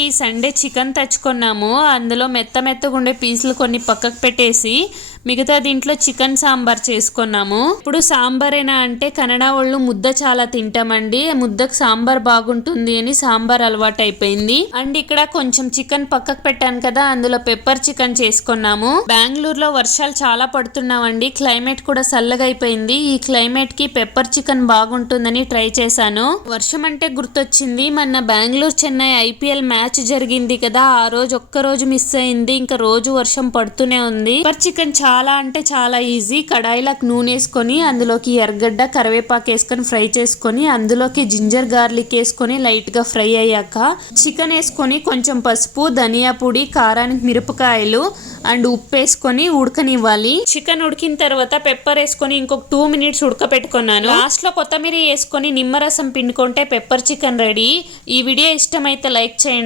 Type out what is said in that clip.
మళ్ళీ Sunday chicken తెచ్చుకున్నాము. అందులో మెత్తగా ఉండే పీసులు కొన్ని పక్కకు పెట్టేసి మిగతా దీంట్లో చికెన్ సాంబార్ చేసుకున్నాము. ఇప్పుడు సాంబారేనా అంటే కన్నడ వాళ్ళు ముద్ద చాలా తింటామండి. ముద్దకు సాంబార్ బాగుంటుంది అని సాంబార్ అలవాటు అయిపోయింది. అండ్ ఇక్కడ కొంచెం చికెన్ పక్కకు పెట్టాను కదా, అందులో పెప్పర్ చికెన్ చేసుకున్నాము. బెంగళూరులో వర్షాలు చాలా పడుతున్నామండి. క్లైమేట్ కూడా చల్లగా అయిపోయింది. ఈ క్లైమేట్ కి పెప్పర్ చికెన్ బాగుంటుందని ట్రై చేశాను. వర్షం అంటే గుర్తొచ్చింది, మన బెంగళూరు చెన్నై IPL మ్యాచ్ జరిగింది కదా, ఆ రోజు ఒక్కరోజు మిస్ అయింది. ఇంకా రోజు వర్షం పడుతూనే ఉంది. పెప్పర్ చికెన్ చాలా అంటే చాలా ఈజీ. కడాయిలకు నూనె వేసుకొని అందులోకి ఎర్రగడ్డ కరివేపాకు వేసుకొని ఫ్రై చేసుకొని అందులోకి జింజర్ గార్లిక్ వేసుకొని లైట్ గా ఫ్రై అయ్యాక చికెన్ వేసుకొని కొంచెం పసుపు, ధనియా పొడి, కారానికి మిరపకాయలు అండ్ ఉప్పు వేసుకొని ఉడకనివ్వాలి. చికెన్ ఉడికిన తర్వాత పెప్పర్ వేసుకొని ఇంకొక 2 minutes ఉడకపెట్టుకున్నాను. లాస్ట్ లో కొత్తిమీర వేసుకొని నిమ్మరసం పిండుకుంటే పెప్పర్ చికెన్ రెడీ. ఈ వీడియో ఇష్టమైతే లైక్ చేయండి.